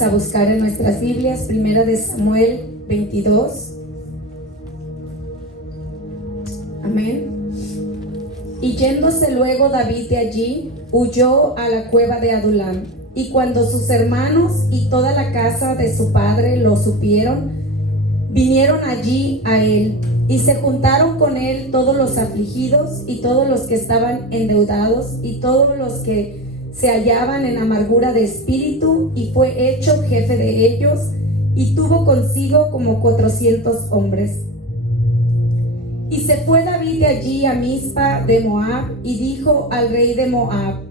A buscar en nuestras Biblias, Primera de Samuel 22. Amén. Y yéndose luego David de allí, huyó a la cueva de Adulam. Y cuando sus hermanos y toda la casa de su padre lo supieron, vinieron allí a él, y se juntaron con él todos los afligidos, y todos los que estaban endeudados, y todos los que se hallaban en amargura de espíritu, y fue hecho jefe de ellos, y tuvo consigo como 400 hombres. Y se fue David de allí a Mizpa de Moab, y dijo al rey de Moab: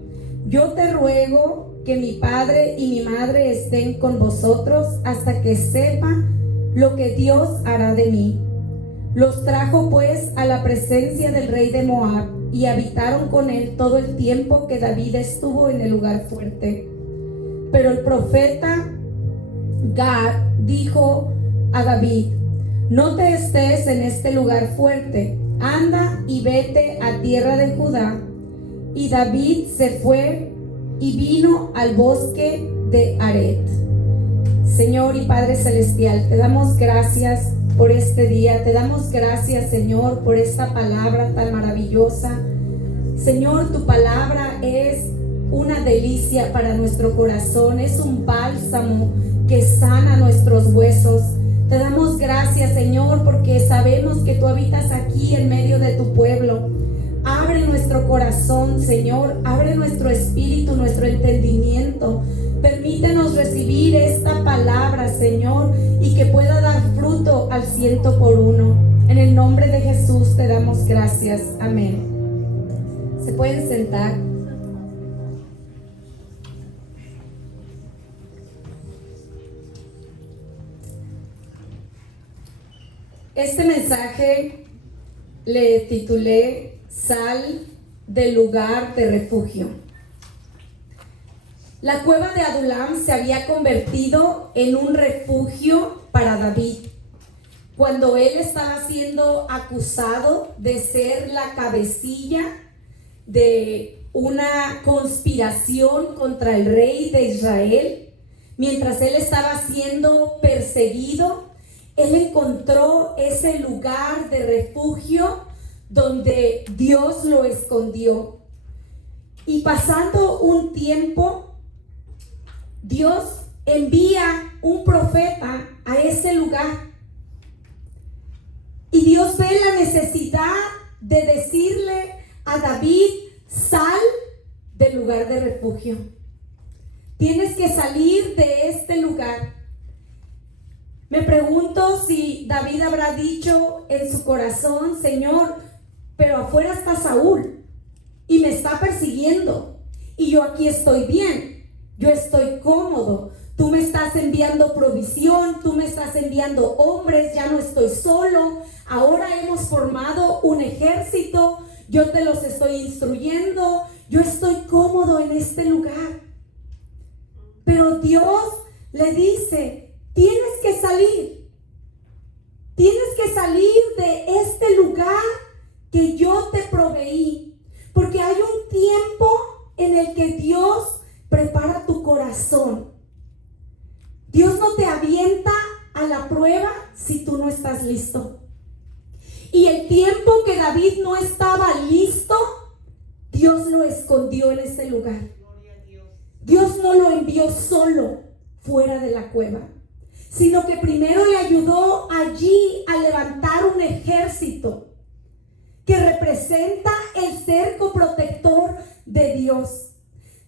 yo te ruego que mi padre y mi madre estén con vosotros hasta que sepa lo que Dios hará de mí. Los trajo pues a la presencia del rey de Moab, y habitaron con él todo el tiempo que David estuvo en el lugar fuerte. Pero el profeta Gad dijo a David: no te estés en este lugar fuerte, anda y vete a tierra de Judá. Y David se fue y vino al bosque de Aret. Señor y Padre Celestial, te damos gracias por este día. Te damos gracias, Señor, por esta palabra tan maravillosa. Señor, tu palabra es una delicia para nuestro corazón, es un bálsamo que sana nuestros huesos. Te damos gracias, Señor, porque sabemos que tú habitas aquí en medio de tu pueblo. Abre nuestro corazón, Señor, abre nuestro espíritu, nuestro entendimiento. Permítenos recibir esta palabra, Señor, y que pueda dar fruto al 100%. En el nombre de Jesús te damos gracias. Amén. ¿Se pueden sentar? Este mensaje le titulé: Sal del lugar de refugio. La cueva de Adulam se había convertido en un refugio para David. Cuando él estaba siendo acusado de ser la cabecilla de una conspiración contra el rey de Israel, mientras él estaba siendo perseguido, él encontró ese lugar de refugio donde Dios lo escondió. Y pasando un tiempo, Dios envía un profeta a ese lugar. Y Dios ve la necesidad de decirle a David: sal del lugar de refugio. Tienes que salir de este lugar. Me pregunto si David habrá dicho en su corazón: Señor, pero afuera está Saúl y me está persiguiendo, y yo aquí estoy bien, yo estoy cómodo, tú me estás enviando provisión, tú me estás enviando hombres, ya no estoy solo, ahora hemos formado un ejército, yo te los estoy instruyendo, yo estoy cómodo en este lugar. Pero Dios le dice: tienes que salir de este lugar que yo te proveí, porque hay un tiempo en el que Dios prepara tu corazón. Dios no te avienta a la prueba si tú no estás listo. Y el tiempo que David no estaba listo, Dios lo escondió en ese lugar. Dios no lo envió solo fuera de la cueva, sino que primero le ayudó allí a levantar un ejército que representa el cerco protector de Dios.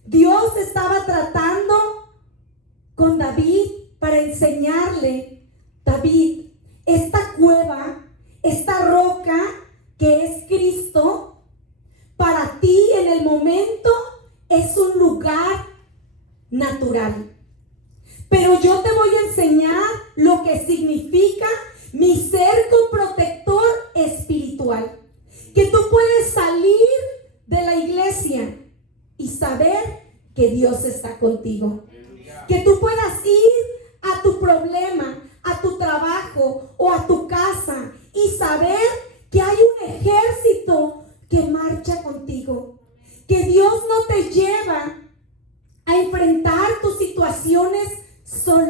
Dios estaba tratando con David para enseñarle: David, esta cueva, esta roca que es Cristo, para ti en el momento es un lugar natural. Pero yo te voy a enseñar lo que significa mi cerco protector espiritual. Que tú puedes salir de la iglesia y saber que Dios está contigo. Que tú puedas ir a tu problema, a tu trabajo o a tu casa y saber que hay un ejército que marcha contigo. Dios no te lleva a enfrentar tus situaciones solo.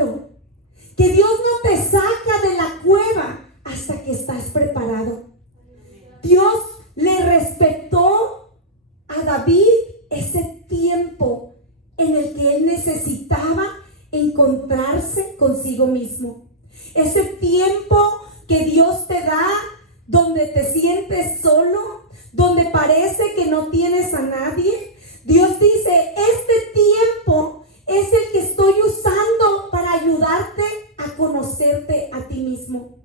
encontrarse consigo mismo. Ese tiempo que Dios te da donde te sientes solo, donde parece que no tienes a nadie. Dios dice, este tiempo es el que estoy usando para ayudarte a conocerte a ti mismo,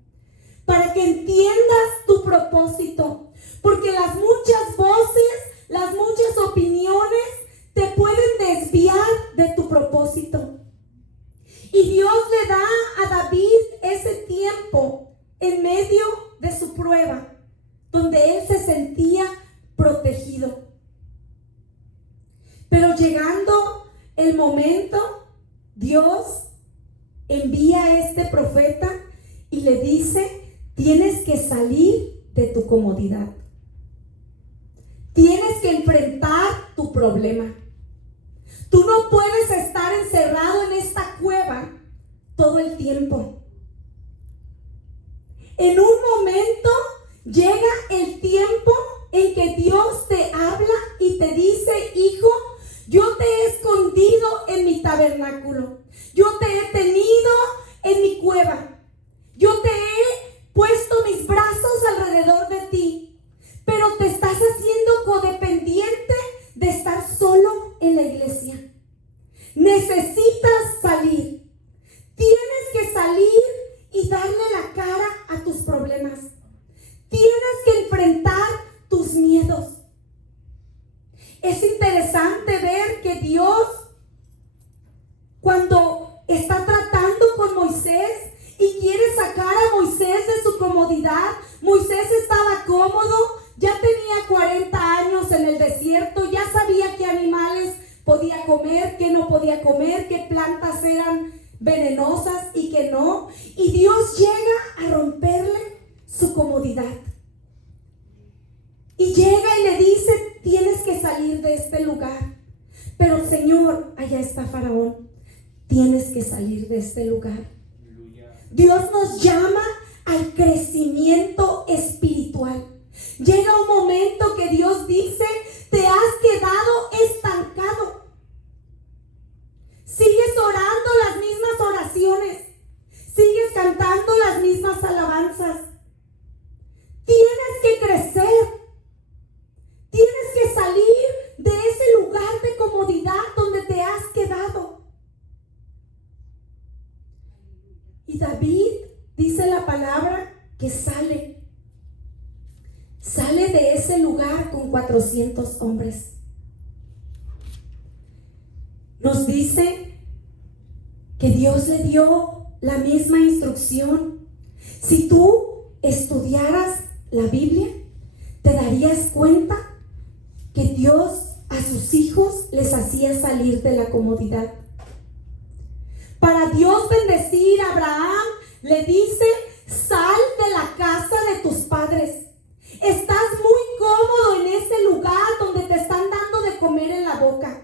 para que entiendas tu propósito, porque las muchas voces, las muchas opiniones te pueden desviar de tu propósito. Y Dios le da a David ese tiempo en medio de su prueba, donde él se sentía protegido. Pero llegando el momento, Dios envía a este profeta y le dice, tienes que salir de tu comodidad. Tienes que enfrentar tu problema. Tú no puedes estar encerrado en esta cueva todo el tiempo. En un momento llega el tiempo en que Dios te habla y te dice, hijo, yo te he escondido en mi tabernáculo. Yo te he tenido en mi cueva. Yo te he puesto mis brazos alrededor de ti. Pero te estás haciendo codependiente de estar solo en la iglesia. Necesitas salir. Tienes que salir y darle la cara a tus problemas. Tienes que enfrentar tus miedos. Es interesante ver que Dios, cuando está tratando con Moisés y quiere sacar a Moisés de su comodidad, Moisés estaba cómodo, ya tenía 40 años en el desierto, ya sabía qué animales podía comer, qué no podía comer, qué plantas eran venenosas y qué no. Y Dios llega a romperle su comodidad. Y llega y le dice, tienes que salir de este lugar. Pero Señor, allá está Faraón, tienes que salir de este lugar. Dios nos llama al crecimiento espiritual. Llega un momento que Dios dice, te has quedado estancado. Sigues orando las mismas oraciones. Sigues cantando las mismas alabanzas. Tienes que crecer. Tienes que salir de ese lugar de comodidad donde te has quedado. Y David dice la palabra que sale de ese lugar con 400 hombres. Nos dice que Dios le dio la misma instrucción. Si tú estudiaras la Biblia, te darías cuenta que Dios a sus hijos les hacía salir de la comodidad. Para Dios bendecir a Abraham, le dice, sal de la casa de tus padres. Estás muy cómodo en ese lugar donde te están dando de comer en la boca,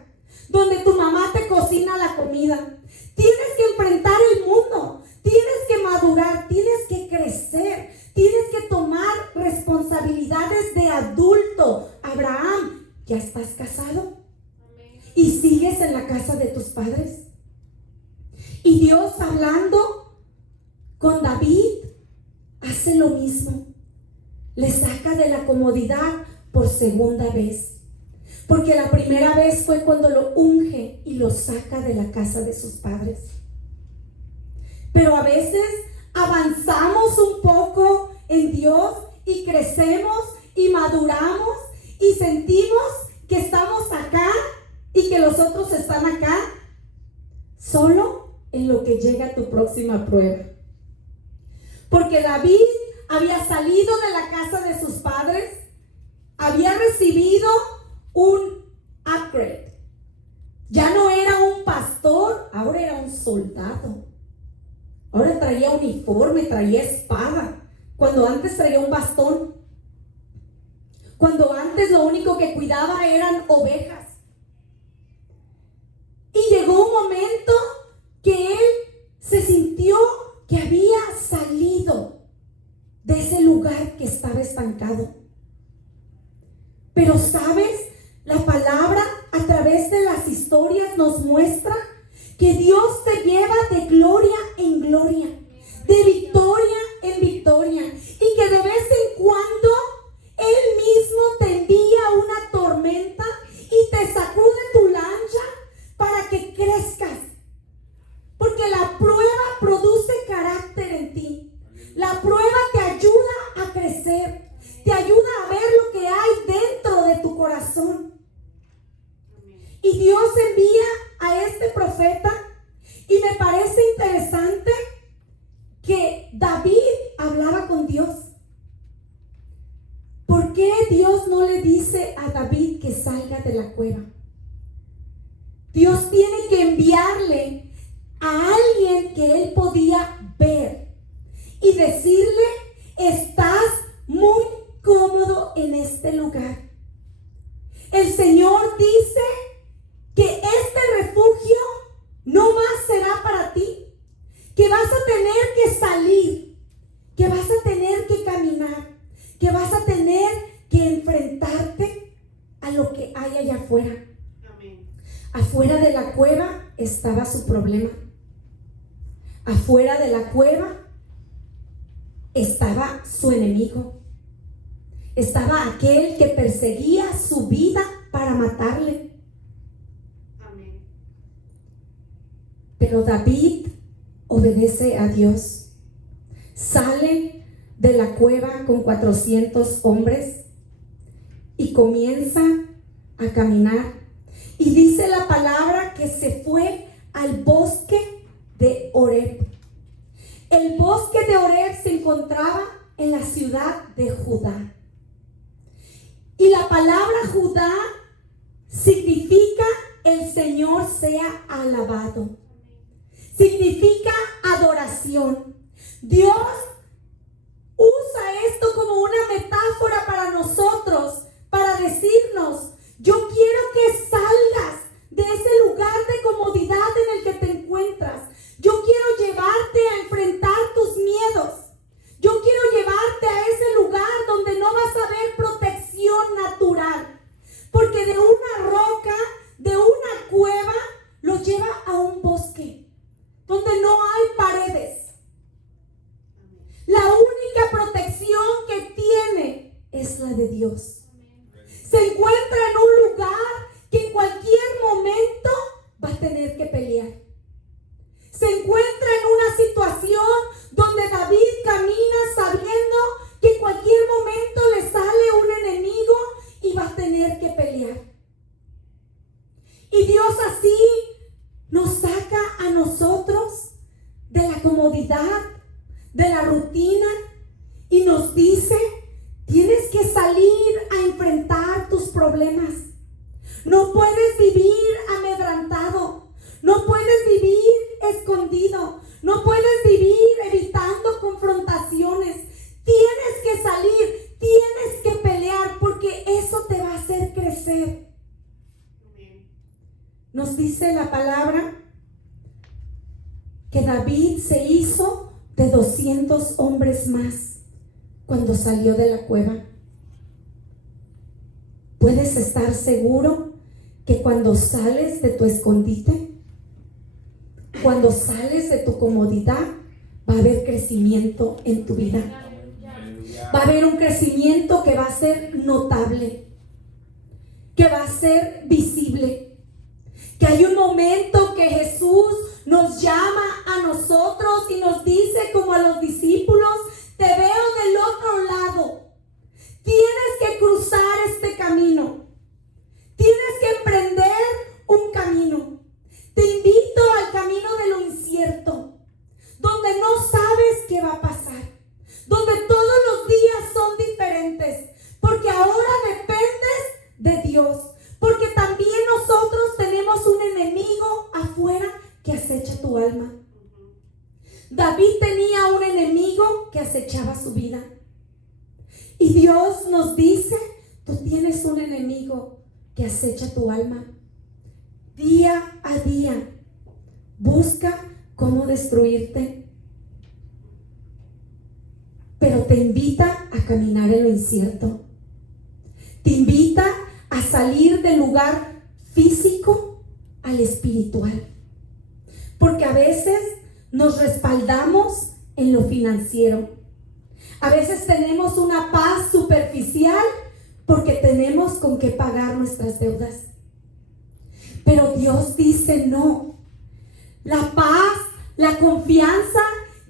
donde tu mamá te cocina la comida. Tienes que enfrentar el mundo, tienes que madurar, tienes que crecer, tienes que tomar responsabilidades de adulto. Abraham, ¿ya estás casado? ¿Y sigues en la casa de tus padres? Y Dios, hablando con David, hace lo mismo. Le saca de la comodidad por segunda vez. Porque la primera vez fue cuando lo unge y lo saca de la casa de sus padres. Pero a veces avanzamos un poco en Dios y crecemos y maduramos y sentimos que estamos acá y que los otros están acá, solo en lo que llega tu próxima prueba. Porque David había salido de la casa de sus padres, había recibido un upgrade. Ya no era un pastor, ahora era un soldado. Ahora traía uniforme, traía espada, cuando antes traía un bastón. Cuando antes lo único que cuidaba eran ovejas. Y llegó un momento que él se sintió que había salido de ese lugar que estaba estancado. Pero ¿sabes? La palabra a través de las historias nos muestra que Dios te lleva decirle: estás muy cómodo en este lugar. El Señor dice que este refugio no más será para ti, que vas a tener que salir, que vas a tener que caminar, que vas a tener que enfrentarte a lo que hay allá afuera. Amén. Afuera de la cueva estaba su problema. Afuera de la cueva estaba su enemigo. Estaba aquel que perseguía su vida para matarle. Amén. Pero David obedece a Dios. Sale de la cueva con 400 hombres y comienza a caminar. Y dice la palabra que se fue al bosque de Oreb. El bosque de Oreb se encontraba en la ciudad de Judá. Y la palabra Judá significa el Señor sea alabado. Significa adoración. Dios usa esto como una metáfora para nosotros, para decirnos: yo quiero que salgas de ese lugar de comodidad en el que te encuentras. Yo quiero llevarte a enfrentar tus miedos. Yo quiero llevarte a ese lugar donde no vas a ver protección natural. Porque de una roca, de una cueva, lo lleva a un bosque donde no hay paredes. La única protección que tiene es la de Dios. Se encuentra en un lugar que en cualquier momento va a tener que pelear. Se encuentra en una situación donde David camina sabiendo que en cualquier momento le sale un enemigo y va a tener que pelear. Y Dios así nos saca a nosotros de la comodidad, de la rutina, y nos dice: tienes que salir a enfrentar tus problemas. No puedes vivir amedrentado. No puedes vivir escondido. No puedes vivir evitando confrontaciones. Tienes que salir. Tienes que pelear, porque eso te va a hacer crecer. Nos dice la palabra que David se hizo de 200 hombres más cuando salió de la cueva. Puedes estar seguro que cuando sales de tu escondite, cuando sales de tu comodidad, va a haber crecimiento en tu vida. Va a haber un crecimiento que va a ser notable, que va a ser visible. Que hay un momento que Jesús nos llama a nosotros y nos dice, como a los discípulos: te veo del otro lado. Tienes que cruzar este camino. Tienes que emprender un camino. Te invito al camino de lo incierto, donde no sabes qué va a pasar, donde todos los días son diferentes, porque ahora dependes de Dios, porque también nosotros tenemos un enemigo afuera que acecha tu alma. David tenía un enemigo que acechaba su vida. Y Dios nos dice: tú tienes un enemigo que acecha tu alma. Día a día busca cómo destruirte, pero te invita a caminar en lo incierto. Te invita a salir del lugar físico al espiritual. Porque a veces nos respaldamos en lo financiero. A veces tenemos una paz superficial porque tenemos con qué pagar nuestras deudas. Pero Dios dice: no. La paz, la confianza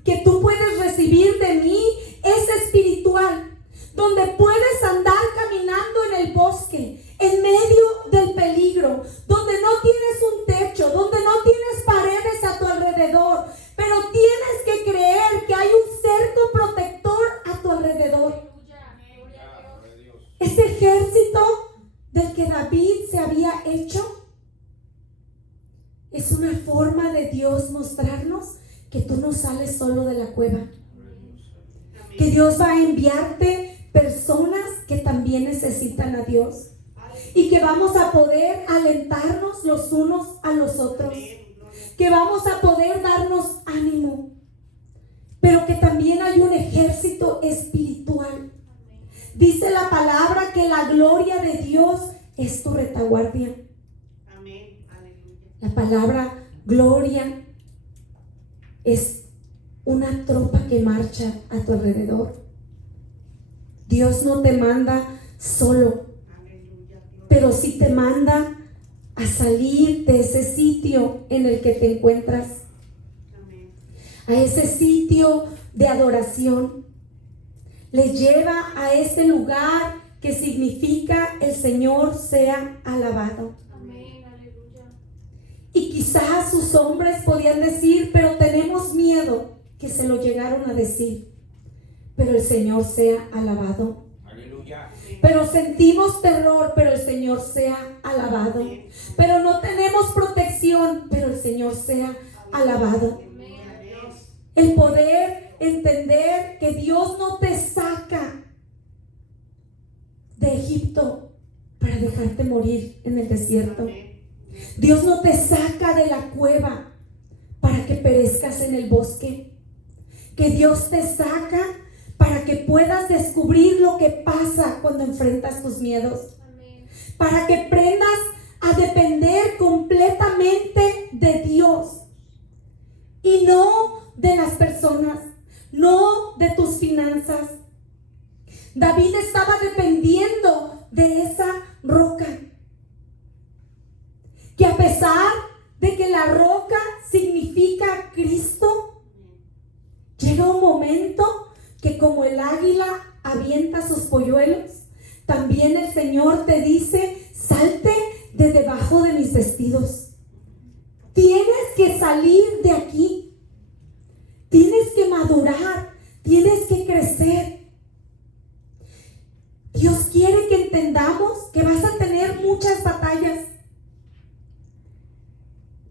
que tú puedes recibir de mí es espiritual, donde puedes andar caminando en el bosque, en medio del peligro, donde no tienes un techo, donde no tienes paredes a tu alrededor, pero tienes que creer que hay un cerco protector a tu alrededor. Ese ejército del que David se había hecho es una forma de Dios mostrarnos que tú no sales solo de la cueva, que Dios va a enviarte personas que también necesitan a Dios y que vamos a poder alentarnos los unos a los otros, que vamos a poder darnos ánimo, pero que también hay un ejército espiritual. Dice la palabra que la gloria de Dios es tu retaguardia. Amén. Aleluya. La palabra gloria es una tropa que marcha a tu alrededor. Dios no te manda solo, Aleluya. pero sí te manda a salir de ese sitio en el que te encuentras, Amén. a ese sitio de adoración. Le lleva a ese lugar que significa el Señor sea alabado. Amén. Aleluya. Y quizás sus hombres podían decir, pero tenemos miedo, que se lo llegaron a decir, pero el Señor sea alabado. Aleluya. Pero sentimos terror, pero el Señor sea alabado. Pero no tenemos protección, pero el Señor sea alabado. Amén. Dios. El poder entender que Dios no te saca de Egipto para dejarte morir en el desierto. Amén. Dios no te saca de la cueva para que perezcas en el bosque. Que Dios te saca para que puedas descubrir lo que pasa cuando enfrentas tus miedos. Amén. Para que aprendas a depender completamente de Dios y no de las personas, no de tus finanzas. David estaba dependiendo de esa roca, que a pesar de que la roca significa Cristo, llega un momento que como el águila avienta sus polluelos, también el Señor te dice, salte de debajo de mis vestidos. Tienes que salir de aquí. Tienes que madurar. Tienes que crecer. Dios quiere que entendamos que vas a tener muchas batallas,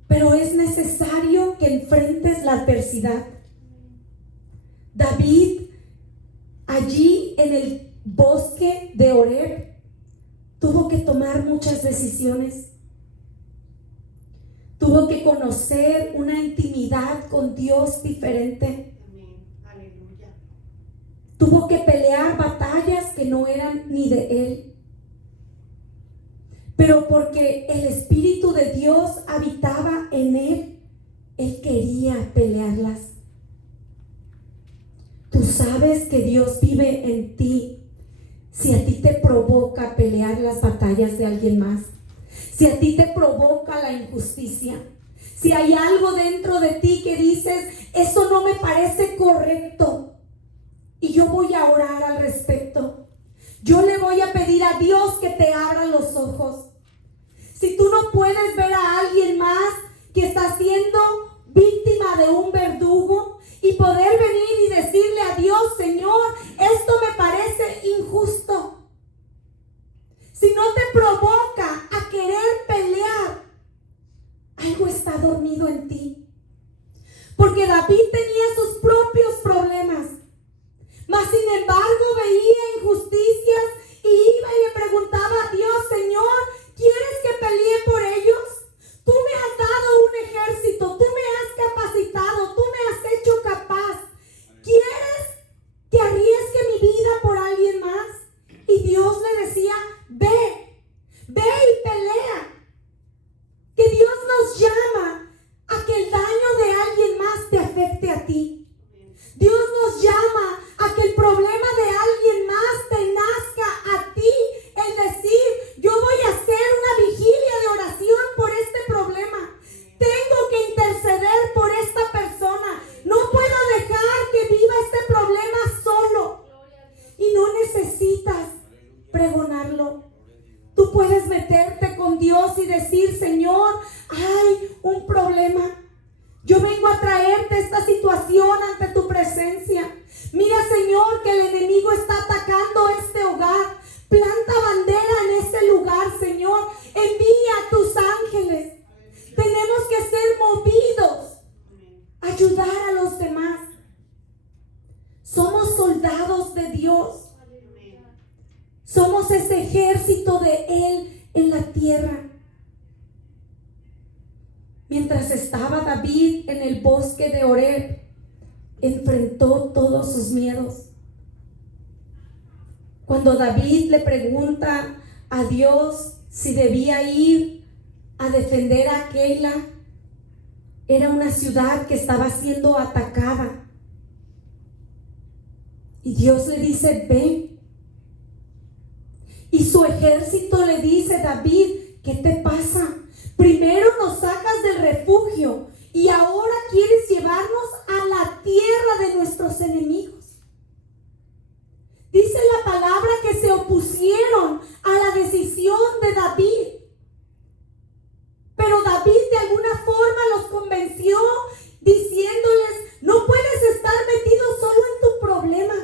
pero es necesario que enfrentes la adversidad. David, allí en el bosque de Oreb, tuvo que tomar muchas decisiones. Tuvo que conocer una intimidad con Dios diferente. Amén. Aleluya. Tuvo que pelear batallas que no eran ni de él. Pero porque el Espíritu de Dios habitaba en él, él quería pelearlas. Tú sabes que Dios vive en ti. Si a ti te provoca pelear las batallas de alguien más, si a ti te provoca la injusticia, si hay algo dentro de ti que dices, eso no me parece correcto, y yo voy a orar al respecto. Yo le voy a pedir a Dios que te abra los ojos. Si tú no puedes ver a alguien más que está siendo víctima de un verdugo y poder venir y decirle a Dios, Señor, esto me parece injusto. Si no te provoca a querer pelear, algo está dormido en ti. Porque Dios. Amén. Somos ese ejército de Él en la tierra. Mientras estaba David en el bosque de Oreb, enfrentó todos sus miedos. Cuando David le pregunta a Dios si debía ir a defender a Keila, era una ciudad que estaba siendo atacada. Y Dios le dice, ve. Y su ejército le dice, David, ¿qué te pasa? Primero nos sacas del refugio y ahora quieres llevarnos a la tierra de nuestros enemigos. Dice la palabra que se opusieron a la decisión de David. Pero David de alguna forma los convenció diciéndoles, no puedes estar metido solo en tu problema.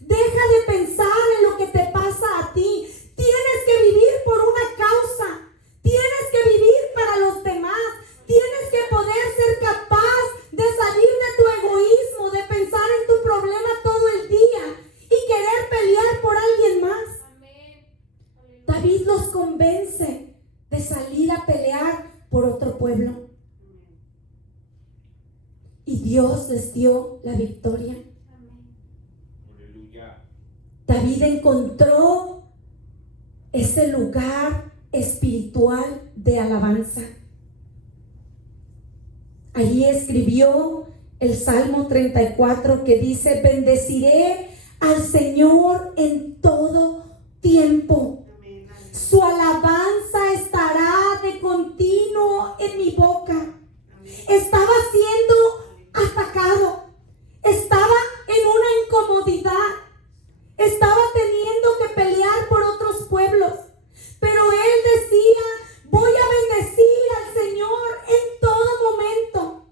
Deja de pensar en lo que te pasa a ti. Tienes que vivir por una causa. Tienes que vivir para los demás. Tienes que poder ser capaz de salir de tu egoísmo, de pensar en tu problema todo el día y querer pelear por alguien más. Amén. Aleluya. David los convence de salir a pelear por otro pueblo. Y Dios les dio la victoria. Amén. Aleluya. David encontró ese lugar espiritual de alabanza. Allí escribió el Salmo 34 que dice, bendeciré al Señor en todo tiempo. Amén. Su alabanza estará de continuo en mi boca. Amén. Estaba siendo atacado. Estaba en una incomodidad. Estaba teniendo que pelear por otros pueblos. Pero él decía, voy a bendecir al Señor en todo momento.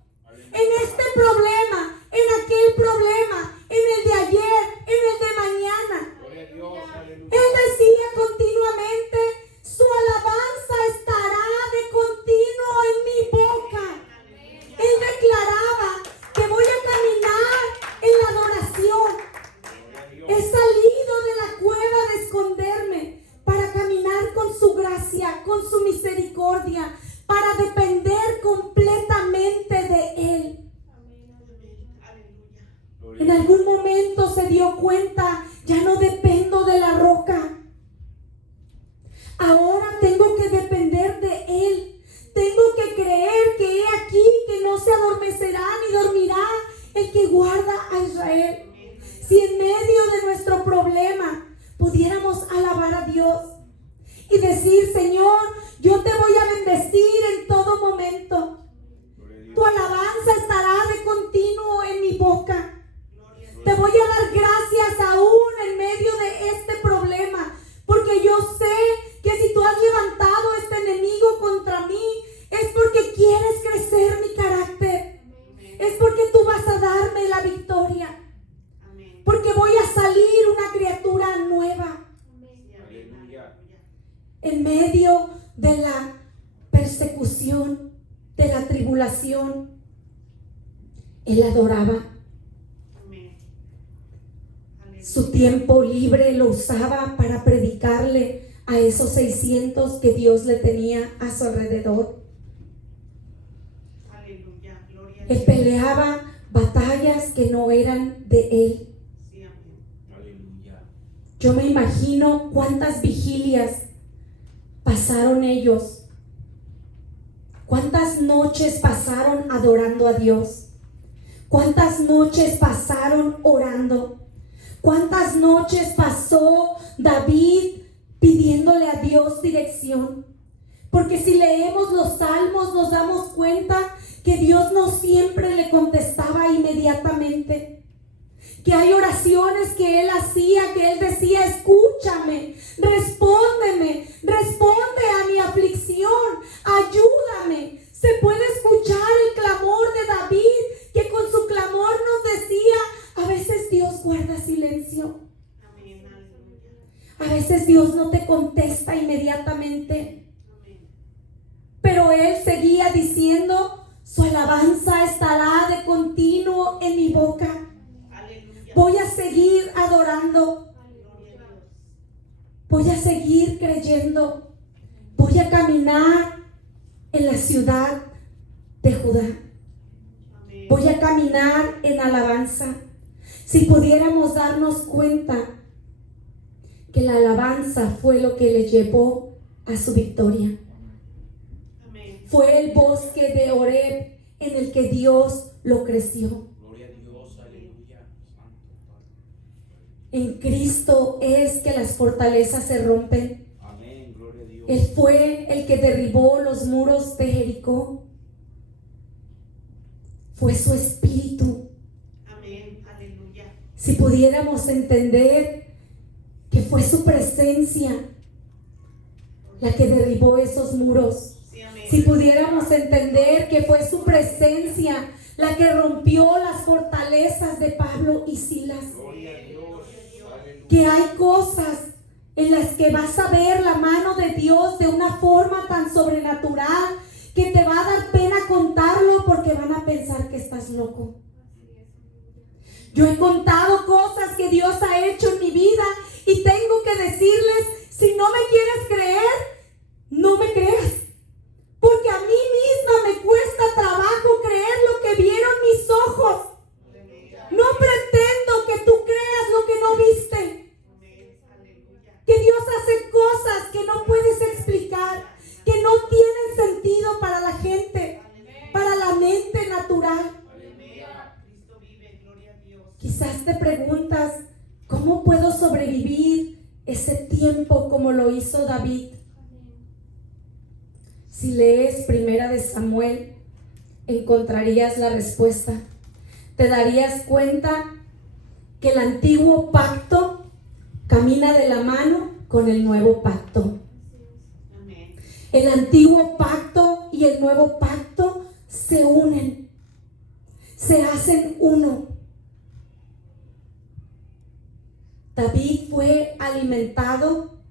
En este problema, en aquel problema, en el de ayer, en el de mañana. Gloria a Dios. Aleluya. Él decía continuamente, su alabanza estará de continuo en mi boca. Él declaraba que voy a caminar en la adoración. Gloria a Dios. He salido de la cueva de esconderme para caminar con su gracia, con su misericordia, para depender completamente de Él. Amén. Aleluya. Gloria En a algún momento se dio cuenta, ya no dependo de la roca. Ahora tengo que depender de Él. Tengo que creer que he aquí que no se adormecerá ni dormirá el que guarda a Israel. Si en medio de nuestro problema pudiéramos alabar a Dios y decir, Señor, yo te voy a bendecir en todo momento. Gloria a Dios. Tu alabanza estará de continuo en mi boca. Gloria a Te voy a dar gracias aún en medio de este problema, porque yo sé que si tú has levantado este enemigo contra mí, es porque quieres crecer mi carácter. Es porque tú vas a darme la victoria. Amén. Porque voy a salir una criatura nueva. Amén. Aleluya. En medio de la persecución, de la tribulación, él adoraba. Amén. Aleluya. Su tiempo libre lo usaba para predicarle a esos 600 que Dios le tenía a su alrededor. Aleluya. Gloria a Él Dios. peleaba batallas que no eran de él. Sí, amén. Aleluya. Yo me imagino cuántas vigilias pasaron ellos, cuántas noches pasaron adorando a Dios, cuántas noches pasaron orando, cuántas noches pasó David pidiéndole a Dios dirección. Porque si leemos los salmos nos damos cuenta que Dios no siempre le contestaba inmediatamente. Que hay oraciones que él hacía, que él decía, escúchame, respóndeme, responde a mi aflicción, ayúdame. Se puede escuchar el clamor de David, que con su clamor nos decía, a veces Dios guarda silencio. Amén. Aleluya. A veces Dios no te contesta inmediatamente. Amén. Pero él seguía diciendo, su alabanza estará de continuo en mi boca. Aleluya. Voy a seguir adorando. voy a seguir creyendo, voy a caminar en la ciudad de Judá, Amén. voy a caminar en alabanza. Si pudiéramos darnos cuenta que la alabanza fue lo que le llevó a su victoria. Amén. Fue el bosque de Horeb en el que Dios lo creció. Gloria a Dios, aleluya. Santo Padre. En Cristo es que las fortalezas se rompen. Amén, gloria a Dios. Él fue el que derribó los muros de Jericó. Fue su espíritu. Amén. Aleluya. Si pudiéramos entender que fue su presencia la que derribó esos muros. Sí, amén. Si pudiéramos entender que fue su presencia la que rompió las fortalezas de Pablo y Silas. Gloria a Dios, aleluya. Que hay cosas en las que vas a ver la mano de Dios de una forma tan sobrenatural que te va a dar pena contarlo porque van a pensar que estás loco. Yo he contado cosas que Dios ha hecho en mi vida y tengo que decirles, si no me quieres creer, no me creas. Porque a mí misma me cuesta trabajo creer lo que vieron mis ojos. No pretendo que tú creas lo que no viste. Amén. Aleluya. Que Dios hace cosas que no puedes explicar, que no tienen sentido para la gente, para la mente natural. Aleluya. Cristo vive. Gloria a Dios. Quizás te preguntas, ¿cómo puedo sobrevivir ese tiempo como lo hizo David? Si lees Primera de Samuel, encontrarías la respuesta. Te darías cuenta que el antiguo pacto camina de la mano con el nuevo pacto. Amén. El antiguo pacto y el nuevo pacto se unen, se hacen uno. David fue alimentado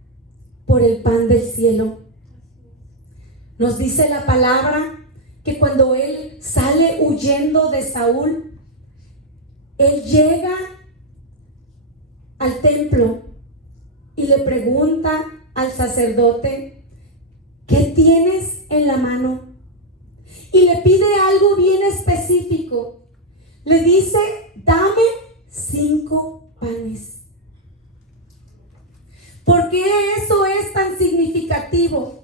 por el pan del cielo. Nos dice la palabra que cuando él sale huyendo de Saúl, él llega al templo y le pregunta al sacerdote, ¿qué tienes en la mano? Y le pide algo bien específico. Le dice, dame 5 panes. ¿Por qué eso es tan significativo?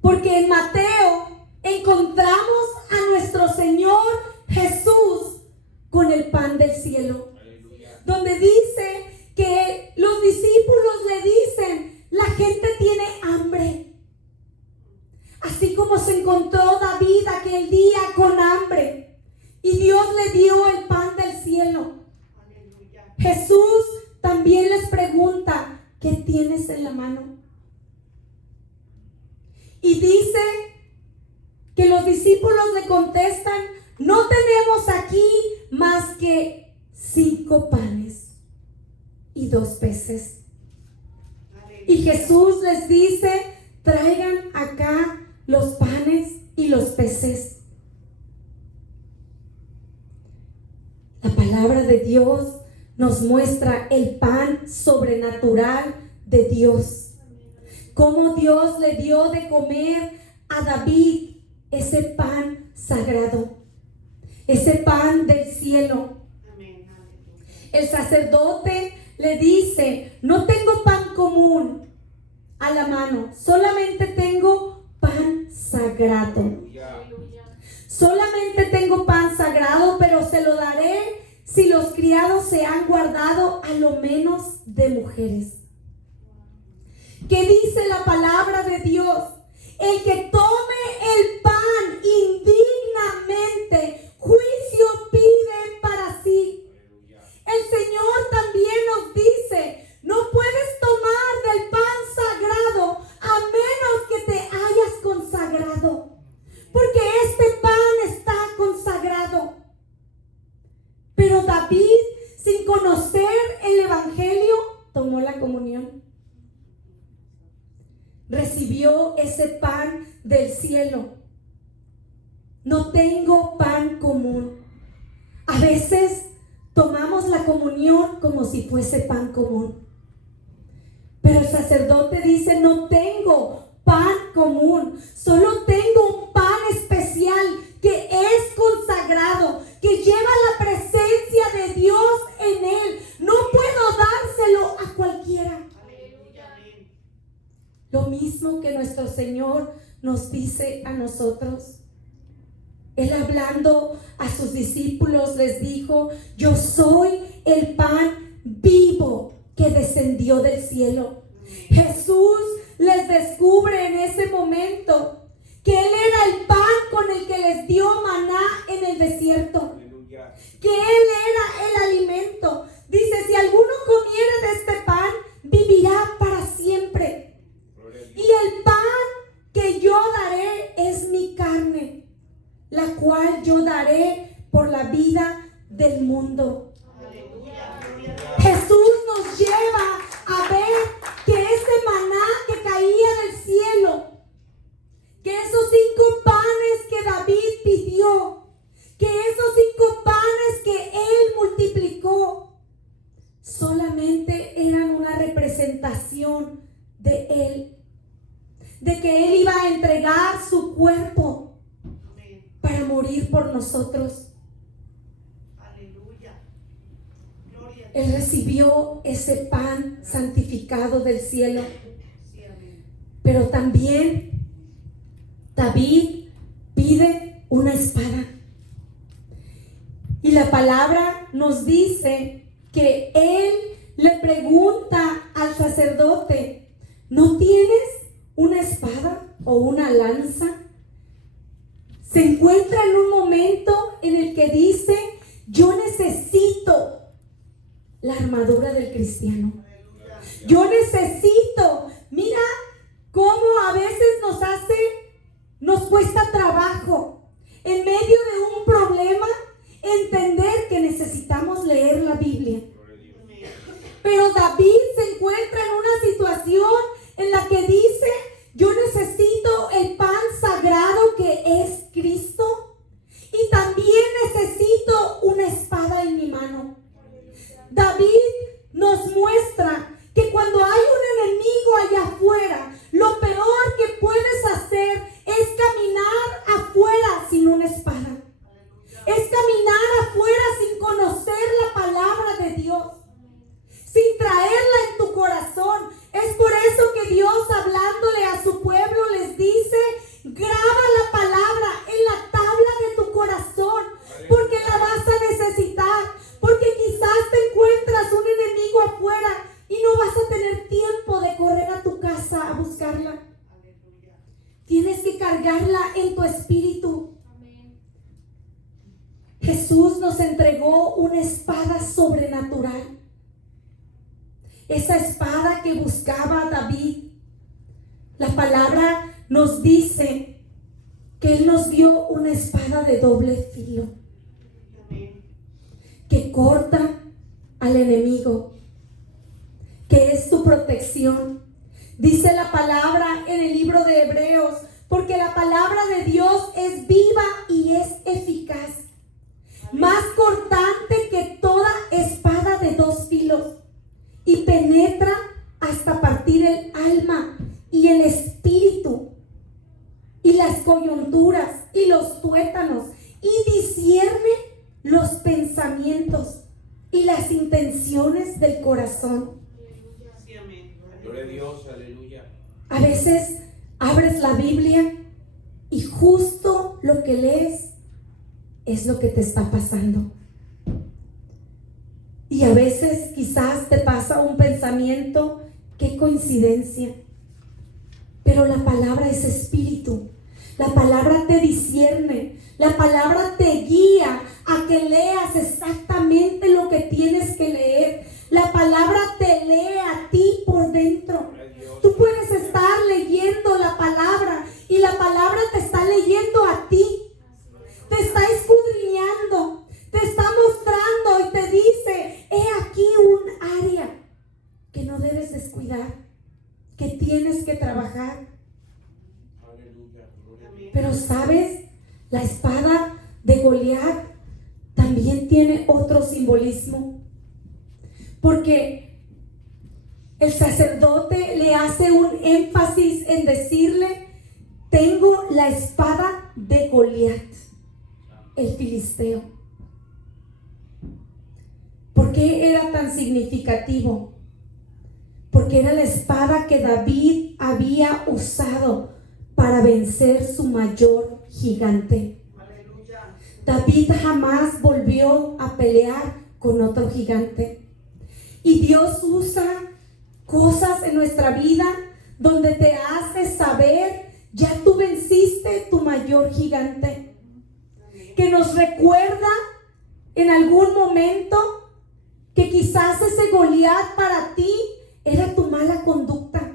Porque en Mateo encontramos a nuestro Señor Jesús con el pan del cielo. Aleluya. Donde dice que los discípulos le dicen, la gente tiene hambre. Así como se encontró David aquel día con hambre y Dios le dio el pan del cielo. Aleluya. Jesús también les pregunta, ¿qué tienes en la mano? Y dice que los discípulos le contestan, no tenemos aquí más que 5 panes y 2 peces. Aleluya. Y Jesús les dice, traigan acá los panes y los peces. La palabra de Dios nos muestra el pan sobrenatural de Dios. Cómo Dios le dio de comer a David ese pan sagrado, ese pan del cielo. Amén. Aleluya. El sacerdote le dice, no tengo pan común a la mano, solamente tengo pan sagrado. Aleluya. Solamente tengo pan sagrado, pero se lo daré si los criados se han guardado a lo menos de mujeres. ¿Qué dice la palabra de Dios? El que tome el pan indignamente, juicio pide para sí. Aleluya. El Señor también nos dice, no puedes tomar del pan sagrado a menos que te hayas consagrado, porque este pan está consagrado. Pero David, sin conocer el evangelio, tomó la comunión. Recibió ese pan del cielo. No tengo pan común. A veces tomamos la comunión como si fuese pan común. Pero sacerdote dice, no tengo pan común, solo tengo un pan especial que es consagrado, que lleva la presencia de Dios en él. No puedo dárselo a cualquiera. Aleluya. Amén. Lo mismo que nuestro Señor nos dice a nosotros. Él hablando a sus discípulos les dijo, yo soy el pan vivo que descendió del cielo. Jesús les descubre en ese momento que Él era el pan con el que les dio maná en el desierto, Aleluya. que Él era el alimento. Dice, si alguno comiera de este pan, vivirá para siempre. Gloria a Y Dios. el pan que yo daré es mi carne, la cual yo daré por la vida del mundo. Aleluya. Gloria a Dios. Jesús nos lleva a ver que ese maná que caía del cielo, que esos 5 panes que David pidió, que esos 5 panes que él multiplicó, solamente eran una representación de él, de que él iba a entregar su cuerpo Amén. para morir por nosotros. Aleluya. Gloria a Dios. Él recibió ese pan santificado del cielo. Sí, amén. Pero también David pide una espada. Y la palabra nos dice que él le pregunta al sacerdote, ¿no tienes una espada o una lanza? Se encuentra en un momento en el que dice, yo necesito la armadura del cristiano. Aleluya. Yo necesito, mira cómo a veces nos cuesta trabajo en medio de un problema entender que necesitamos leer la Biblia. Gloria a Dios. Amén. Pero David se encuentra en una situación en la que dice, yo necesito el pan sagrado que es Cristo y también necesito una espada en mi mano. David nos muestra que cuando hay un enemigo allá afuera, lo peor que puedes hacer es caminar afuera sin una espada. Es caminar afuera sin conocer la palabra de Dios, sin traerla en tu corazón. Es por eso que Dios, hablándole a su pueblo, les dice, graba la palabra en la tabla de tu corazón, porque la vas a necesitar, porque quizás te encuentras un enemigo afuera y no vas a tener tiempo de correr a tu casa a buscarla. Aleluya. Tienes que cargarla en tu espíritu. Jesús nos entregó una espada sobrenatural. Esa espada que buscaba David. La palabra nos dice que Él nos dio una espada de doble filo Amén. que corta al enemigo, que es tu protección. Dice la palabra en el libro de Hebreos, porque la palabra de Dios es viva y es eficaz, más cortante que toda espada de 2 filos, y penetra hasta partir el alma y el espíritu, y las coyunturas y los tuétanos, y discierne los pensamientos y las intenciones del corazón. Sí, amén. Gloria a Dios. Aleluya. A veces abres la Biblia y justo lo que lees es lo que te está pasando. Y a veces quizás te pasa un pensamiento, qué coincidencia. Pero la palabra es espíritu. La palabra te discierne. La palabra te guía a que leas exactamente lo que tienes que leer. La palabra te lee a ti por dentro. Gloria a Dios. Tú puedes estar leyendo la palabra y la palabra te está leyendo a ti. Te está escudriñando, te está mostrando y te dice, he aquí un área que no debes descuidar, que tienes que trabajar. Aleluya. Gloria a Dios. Amén. Pero sabes, la espada de Goliat también tiene otro simbolismo, porque el sacerdote le hace un énfasis en decirle: tengo la espada de Goliat, el filisteo. ¿Por qué era tan significativo? Porque era la espada que David había usado para vencer su mayor gigante. Aleluya. David jamás volvió a pelear con otro gigante. Y Dios usa cosas en nuestra vida donde te hace saber: ya tú venciste tu mayor gigante. Que nos recuerda en algún momento que quizás ese Goliat para ti era tu mala conducta.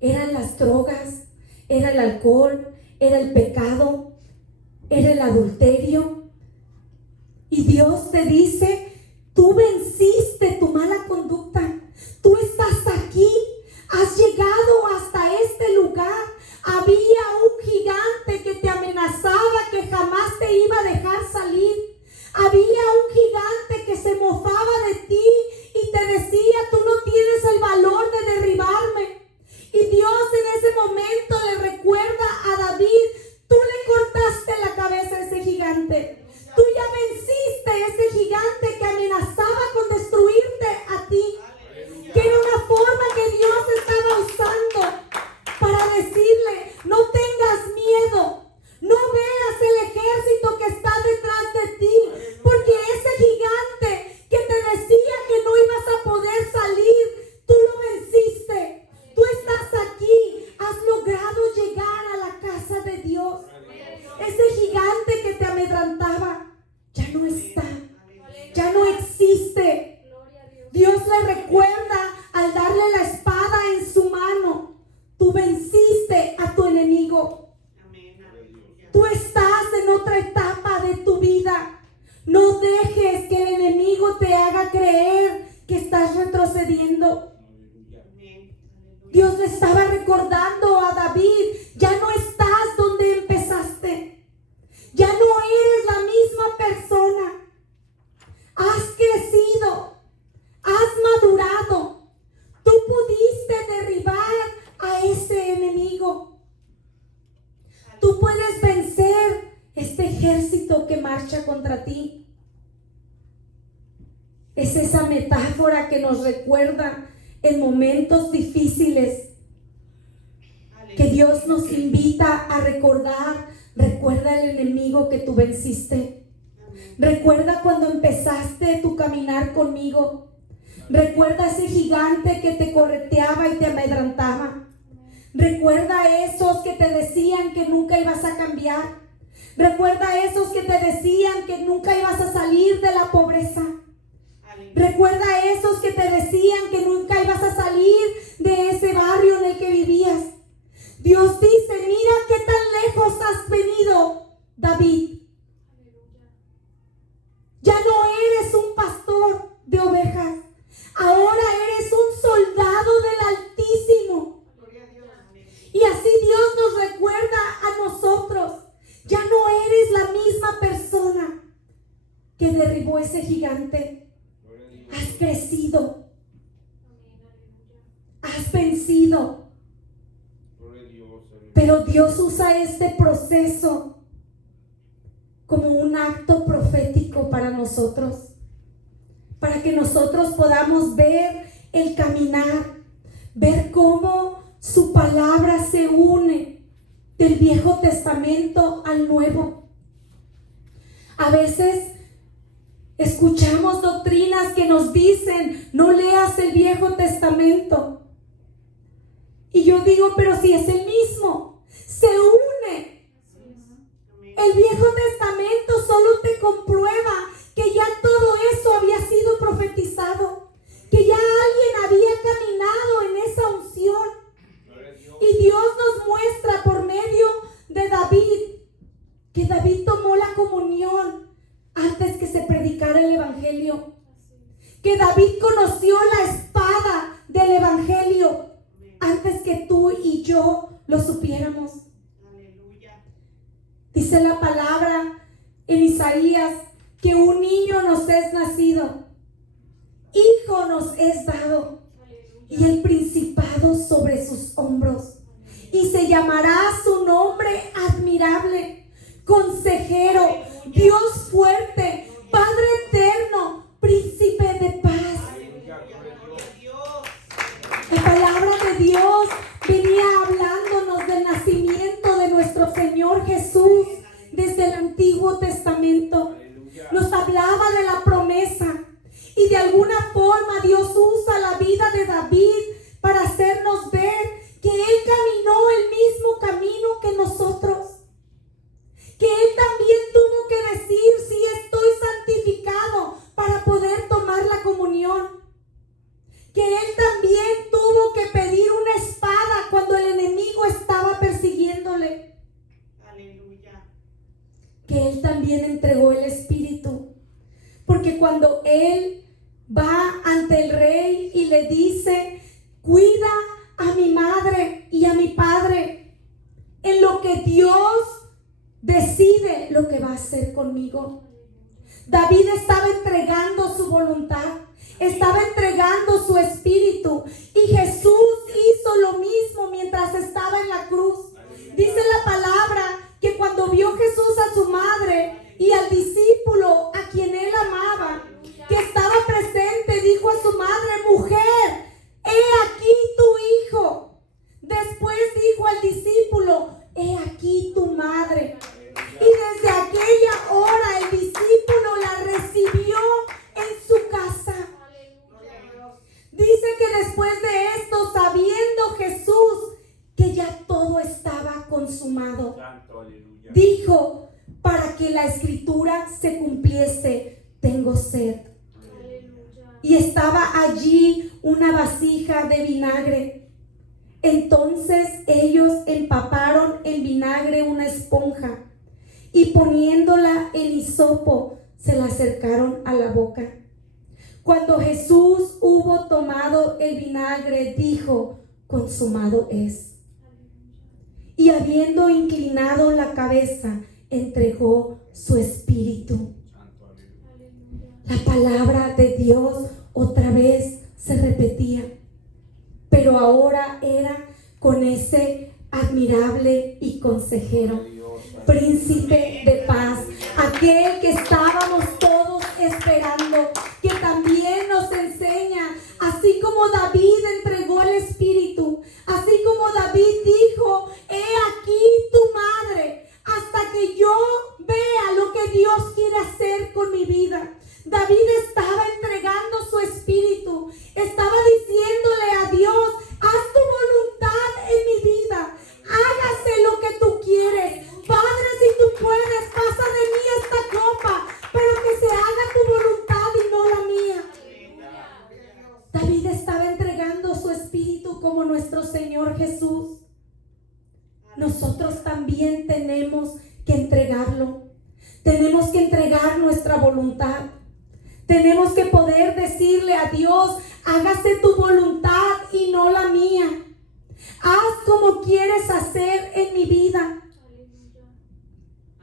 Eran las drogas, era el alcohol, era el pecado, era el adulterio. Y Dios te dice: tú venciste tu mala conducta. Tú estás aquí, has llegado hasta este lugar. Había un gigante que te amenazaba, que jamás te iba a dejar salir. Había un gigante que se mofaba de ti y te decía: tú no tienes el valor de derribarme. Y Dios en ese momento le recuerda a David: tú le cortaste la cabeza a ese gigante. Tú ya venciste ese gigante que amenazaba con destruirte a ti. Que era una forma que Dios estaba usando para decirle: no tengas miedo, no veas el ejército que está detrás de ti, porque ese gigante que te decía que no ibas a poder salir, tú lo venciste. Tú estás aquí, has logrado llegar a la casa de Dios. Ese gigante que te amedrantaba ya no está, ya no existe. Dios le recuerda al darle la espada en su mano: tú venciste a tu enemigo. Amén. Aleluya. Tú estás en otra etapa de tu vida. No dejes que el enemigo te haga creer que estás retrocediendo. Amén. Aleluya. Dios le estaba recordando a David: ya no estás donde empezaste. Ya no eres la misma persona. Has crecido, has madurado. Tú pudiste derribar a ese enemigo. Tú puedes vencer este ejército que marcha contra ti. Es esa metáfora que nos recuerda en momentos difíciles, que Dios nos invita a recordar. Recuerda el enemigo que tú venciste. Recuerda cuando empezaste tu caminar conmigo. Recuerda ese gigante que te correteaba y te amedrantaba. Recuerda esos que te decían que nunca ibas a cambiar. Recuerda esos que te decían que nunca ibas a salir de la pobreza. Recuerda esos que te decían que nunca ibas a salir de ese barrio en el que vivías. Dios dice: mira qué tan lejos has venido, David. Ya no eres un pastor de ovejas. Ahora eres un soldado del Altísimo. Gloria a Dios. Amén. Y así Dios nos recuerda a nosotros: ya no eres la misma persona que derribó ese gigante. Has crecido, has vencido. Pero Dios usa este proceso como un acto profético para nosotros, para que nosotros podamos ver el caminar, ver cómo su palabra se une del Viejo Testamento al Nuevo. A veces escuchamos doctrinas que nos dicen: no leas el Viejo Testamento. Y yo digo: pero si es el mismo, se une. El Viejo Testamento solo te comprueba que ya todo eso había sido profetizado, que ya alguien había caminado en esa unción. Y Dios nos muestra por medio de David que David tomó la comunión antes que se predicara el Evangelio, que David conoció la espada del Evangelio antes que tú y yo lo supiéramos. Aleluya. Dice la palabra en Isaías que un niño nos es nacido, hijo nos nos es dado y el principado sobre sus hombros. Y se llamará su nombre admirable, consejero, Dios fuerte, Padre eterno, príncipe de paz. La palabra de Dios venía hablándonos del nacimiento de nuestro Señor Jesús desde el Antiguo Testamento. Nos hablaba de la promesa y de alguna forma Dios usa la vida de David para hacernos ver que él caminó el mismo camino que nosotros, que él también tuvo que decir: si estoy santificado, para poder tomar la comunión, que él también tuvo que pedir una espada cuando el enemigo estaba persiguiéndole, Aleluya. que él también entregó el Espíritu, porque cuando él va ante el rey y le dice: cuida a mi madre y a mi padre, en lo que Dios decide lo que va a hacer conmigo. David estaba entregando su voluntad, estaba entregando su espíritu, y Jesús hizo lo mismo mientras estaba en la cruz. Dice la palabra que cuando vio Jesús a su madre y al discípulo a quien él amaba, que estaba presente, dijo a su madre: mujer, he aquí tu hijo. Después dijo al discípulo: he aquí tu madre. Y desde aquella hora el discípulo la recibió en su casa. Dice que después de esto, sabiendo Jesús que ya todo estaba consumado, Santo, aleluya. dijo: para que la escritura se cumpliese, tengo sed. Y estaba allí una vasija de vinagre. Entonces ellos empaparon en vinagre una esponja y poniéndola en hisopo se la acercaron a la boca. Cuando Jesús hubo tomado el vinagre, dijo: consumado es. Y habiendo inclinado la cabeza, entregó su espíritu. Santo, aleluya. La palabra de Dios otra vez se repetía, pero ahora era con ese admirable y consejero, príncipe de paz, aquel que estábamos todos esperando, que también nos enseña, así como David entregó el espíritu, así como David dijo: he aquí tu madre, hasta que yo vea lo que Dios quiere hacer con mi vida. David estaba entregando su espíritu, estaba diciéndole a Dios: haz tu voluntad en mi vida, hágase lo que tú quieres. Padre, si tú puedes, pasa de mí esta copa, pero que se haga tu voluntad y no la mía. David estaba entregando su espíritu como nuestro Señor Jesús. Nosotros también tenemos que entregarlo. Tenemos que entregar nuestra voluntad. Tenemos que poder decirle a Dios: hágase tu voluntad y no la mía. Haz como quieres hacer en mi vida.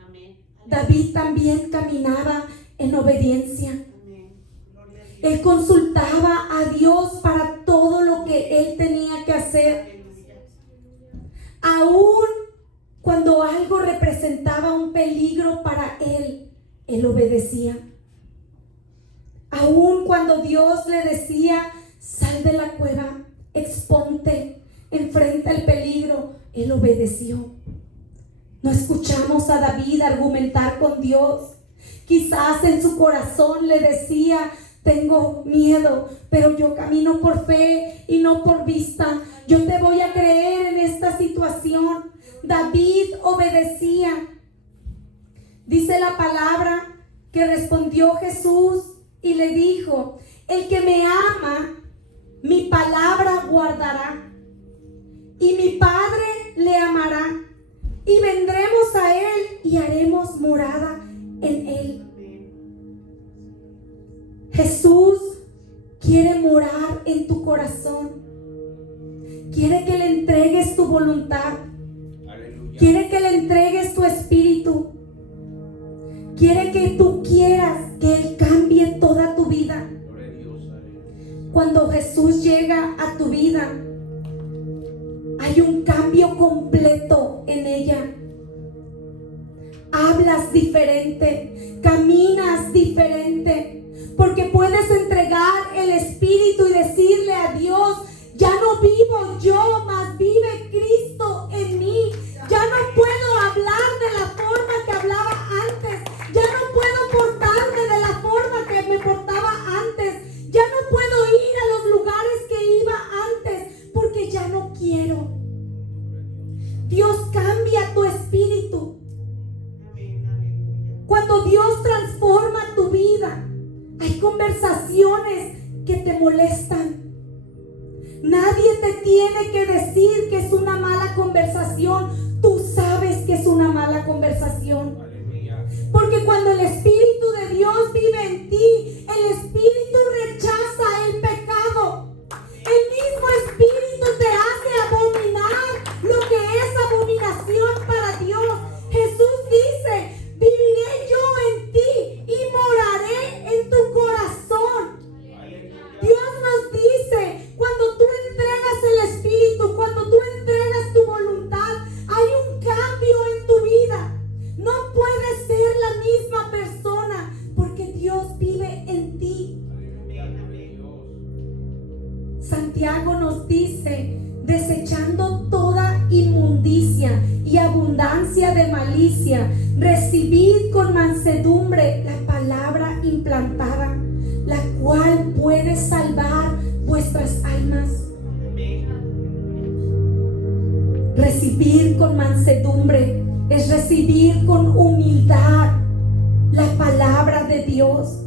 Amén. David también caminaba en obediencia. Amén. Gloria a Dios. Él consultaba a Dios para todo lo que él tenía que hacer. Aleluya. Aún cuando algo representaba un peligro para él, él obedecía. Aún cuando Dios le decía: sal de la cueva, exponte, enfrenta el peligro, él obedeció. No escuchamos a David argumentar con Dios. Quizás en su corazón le decía: tengo miedo, pero yo camino por fe y no por vista. Yo te voy a creer en esta situación. David obedecía. Dice la palabra que respondió Jesús y le dijo: el que me ama, mi palabra guardará, y mi Padre le amará, y vendremos a él y haremos morada en él. Jesús quiere morar en tu corazón. Quiere que le entregues tu voluntad. Aleluya. Quiere que le entregues tu espíritu. Quiere que tú quieras que Él cambie toda tu vida. Gloria a Dios, aleluya. Cuando caminas diferente, porque puedes entregar el Espíritu y decirle a Dios: ya no vivo yo, mas vive Cristo en mí. Ya no puedo hablar de la forma que hablaba antes. Ya no puedo portarme de la forma que me portaba antes. Ya no puedo ir a los lugares que iba antes, porque ya no quiero. Dios cambia tu espíritu. Amén, aleluya. Cuando Dios transforma tu vida, hay conversaciones que te molestan. Nadie te tiene que decir que es una mala conversación. Tú sabes que es una mala conversación. Aleluya. Porque cuando el Espíritu de Dios vive en ti, el Espíritu rechaza el pecado. El mismo Espíritu te hace abominar lo que es abominación para Dios. Jesús dice: viviré yo en ti y moraré en tu corazón. Dios nos dice: cuando tú entregas el Espíritu, cuando tú entregas tu voluntad, hay un cambio en tu vida. No puedes ser la misma persona, porque Dios vive en ti. Santiago nos dice: desechando toda inmundicia y abundancia de malicia, recibid con mansedumbre la palabra implantada, la cual puede salvar vuestras almas. Recibir con mansedumbre es recibir con humildad la palabra de Dios.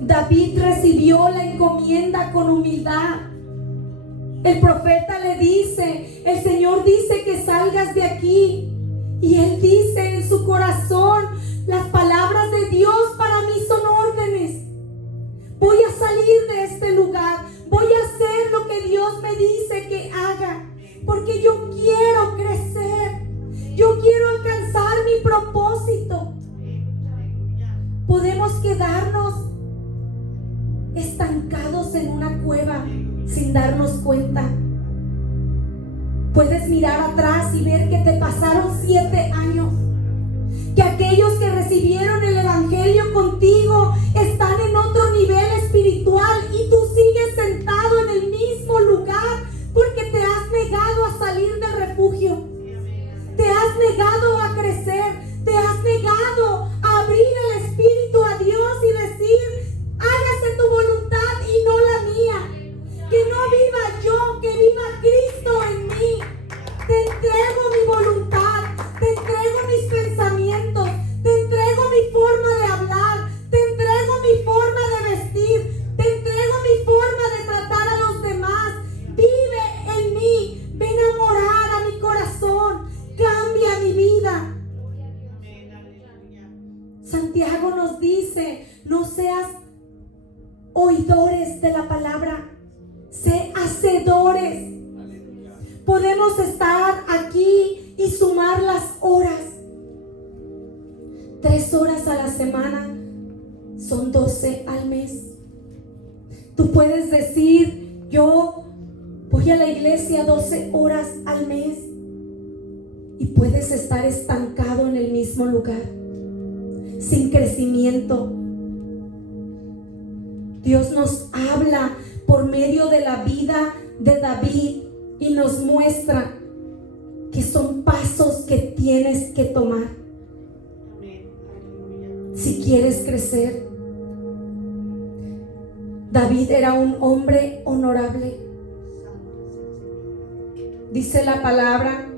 David recibió la encomienda con humildad. El profeta le dice: el Señor dice que salgas de aquí. Y él dice en su corazón: las palabras de Dios para mí son órdenes. Voy a salir de este lugar. Voy a hacer lo que Dios me dice que haga. Porque yo quiero crecer. Yo quiero alcanzar mi propósito. Podemos quedarnos estancados en una cueva sin darnos cuenta. Puedes mirar atrás y ver que te pasaron 7 años, que aquellos que recibieron el evangelio contigo están en otro nivel espiritual y tú sigues sentado en el mismo lugar porque te has negado a salir del refugio, te has negado a crecer, te has negado a abrir el espíritu a Dios y decir: hágase tu voluntad y no la mía. Que no viva yo, que viva Cristo en mí. Te entrego mi voluntad, te entrego mis pensamientos, te entrego mi forma de hablar, te entrego mi forma de vestir, te entrego mi forma de tratar a los demás. Vive en mí, ven a morar a mi corazón, cambia mi vida. Santiago nos dice: no seas oidores de la palabra, sé hacedores. Podemos estar aquí y sumar las horas. 3 horas a la semana son 12 al mes. Tú puedes decir: yo voy a la iglesia 12 horas al mes, y puedes estar estancado en el mismo lugar, sin crecimiento. Dios nos habla por medio de la vida de David y nos muestra que son pasos que tienes que tomar si quieres crecer. David era un hombre honorable. Dice la palabra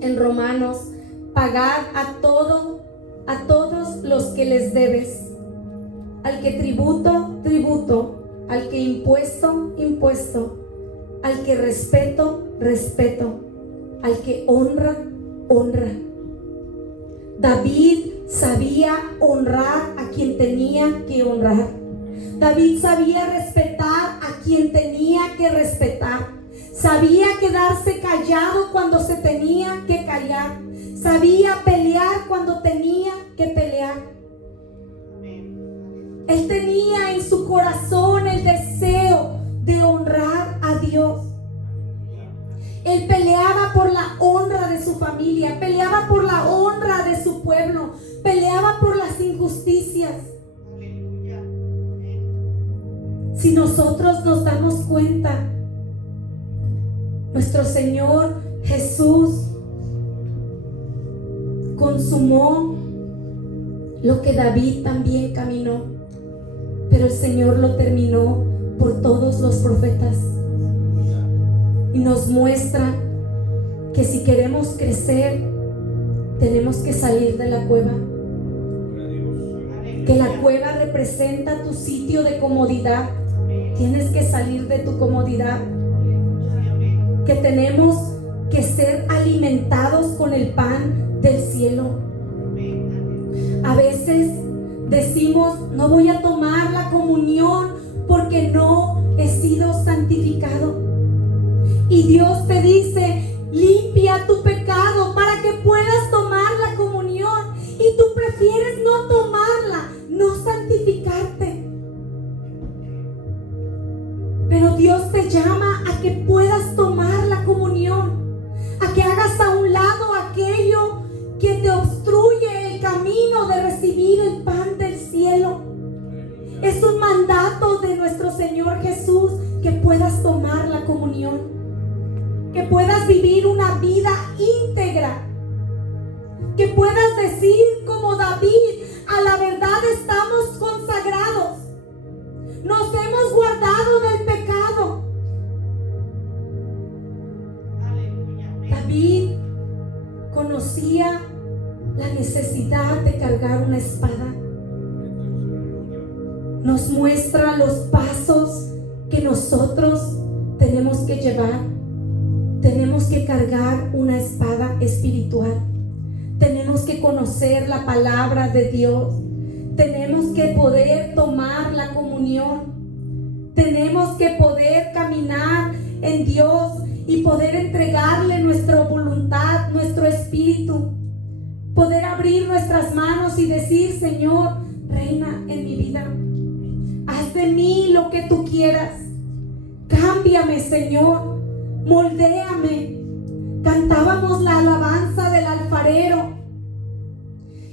en Romanos: pagad a todos los que les debes, al que tributo, tributo, al que impuesto, impuesto, al que respeto, respeto, al que honra, honra. David sabía honrar a quien tenía que honrar. David sabía respetar a quien tenía que respetar. Sabía quedarse callado cuando se tenía que callar. Sabía pelear cuando tenía que pelear. Él tenía en su corazón el deseo de honrar a Dios. Él peleaba por la honra de su familia, peleaba por la honra de su pueblo. peleaba por las injusticias. Aleluya. Amén. Si nosotros nos damos cuenta, nuestro Señor Jesús consumó lo que David también caminó, pero el Señor lo terminó por todos los profetas. Y nos muestra que si queremos crecer, tenemos que salir de la cueva. Que la cueva representa tu sitio de comodidad. Tienes que salir de tu comodidad. Que tenemos que ser alimentados con el pan del cielo. A veces decimos, no voy a tomar la comunión porque no he sido santificado. Y Dios te dice, limpia tu pecado para que puedas tomar la comunión. Y tú prefieres no tomarla, no santificarte. Pero Dios te llama a que puedas tomar la comunión, a que hagas a un lado aquello que te obstruye el camino de recibir el pan del cielo. Es un mandato de nuestro Señor Jesús que puedas tomar la comunión, que puedas vivir una vida íntegra, que puedas decir como David, a la verdad estamos consagrados, nos hemos guardado del pecado. Aleluya. Amén. David conocía la necesidad de cargar una espada. Nos muestra los pasos que nosotros tenemos que llevar. Tenemos que cargar una espada espiritual. Tenemos que conocer la palabra de Dios. Tenemos que poder tomar la comunión. Tenemos que poder caminar en Dios y poder entregarle nuestra voluntad, nuestro espíritu. Poder abrir nuestras manos y decir, Señor, reina en mi vida. Haz de mí lo que tú quieras. Cámbiame, Señor. Moldéame. Cantábamos la alabanza del alfarero.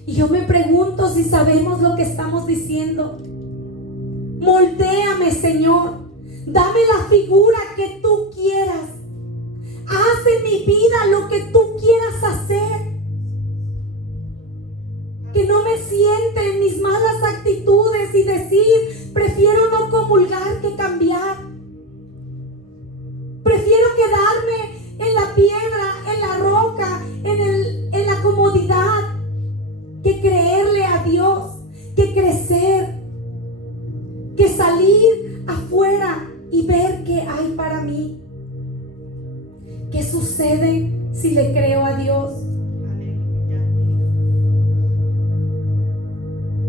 Y yo me pregunto si sabemos lo que estamos diciendo. Moldéame, Señor. Dame la figura que tú quieras. Haz en mi vida lo que tú quieras hacer. Que no me siente en mis malas actitudes y decir, prefiero no comulgar que cambiar. Prefiero quedarme en la piedra, en la roca, en la comodidad, que creerle a Dios, que crecer, que salir afuera y ver qué hay para mí. ¿Qué sucede si le creo a Dios? Aleluya.